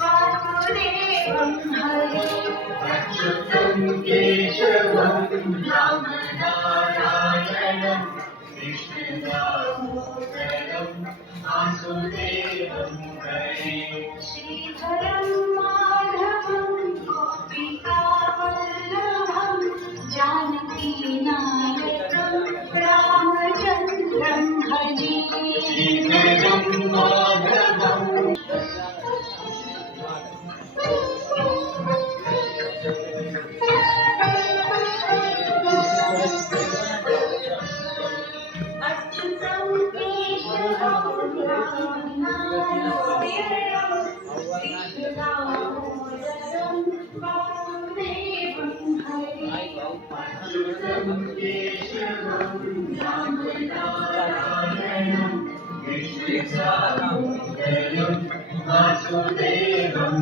वासुदेवं हरे अच्युतं केशवं रामनारायणं कृष्णदामोदरं वासुदेवं हरे श्रीधरं माधवं गोपिकावल्लभं जानकीनायकं रामचन्द्रं भजे श्रीधरं माधवं अच्युतं केशवं रामनारायणं कृष्णदामोदरं वासुदेवं हरे अच्युतं केशवं रामनारायणं कृष्णदामोदरं वासुदेवं